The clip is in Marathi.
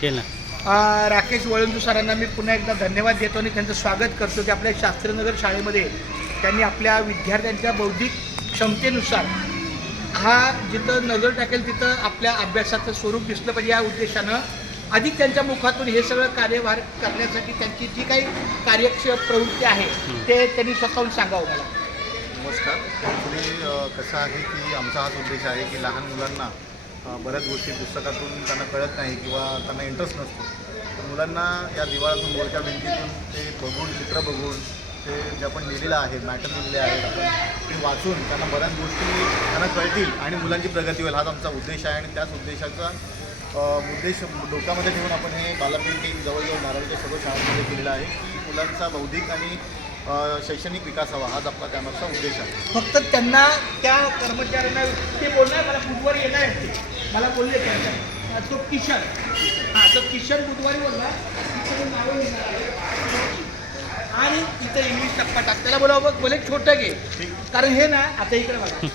केलं. राकेश वळंजू सरांना मी पुन्हा एकदा धन्यवाद देतो आणि त्यांचं स्वागत करतो की आपल्या शास्त्रीनगर शाळेमध्ये त्यांनी आपल्या विद्यार्थ्यांच्या बौद्धिक क्षमतेनुसार हा जिथं नजर टाकेल तिथं आपल्या अभ्यासाचं स्वरूप दिसलं पाहिजे या उद्देशानं अधिक त्यांच्या मुखातून हे सगळं कार्यभार करण्यासाठी त्यांची जी काही कार्यक्षम प्रवृत्ती आहे ते त्यांनी स्वतःहून सांगावं मला. नमस्कार. ॲक्च्युली कसं आहे की आमचा हाच उद्देश आहे की लहान मुलांना बऱ्याच गोष्टी पुस्तकातून त्यांना कळत नाही किंवा त्यांना इंटरेस्ट नसतो. तर मुलांना या दिवाळातून बोलक्या भिंतीतून ते बघून चित्र बघून ते जे आपण लिहिलेलं आहे मॅटर लिहिलेले आहेत आपण ते वाचून त्यांना बऱ्याच गोष्टी त्यांना कळतील आणि मुलांची प्रगती होईल हाच आमचा उद्देश आहे. आणि त्याच उद्देशाचा उद्देश डोक्यामध्ये ठेवून आपण हे बाला पेंटिंग जवळजवळ नारळच्या सर्व शाळांमध्ये केलेलं आहे की मुलांचा बौद्धिक आणि शैक्षणिक विकास हवा हाच आपला त्यामागचा उद्देश आहे. फक्त त्यांना त्या कर्मचाऱ्यांना ते बोलणार मला बुधवारी येणार आहेत ते मला बोलले त्यांच्या तो किशन तो किशन बुधवारी बोलला तिथं नावं लिहिणार आहे आणि इथं इंग्लिश टप्पा टाक त्याला बोलावं बोले छोटं घे कारण हे ना आता इकडे बघा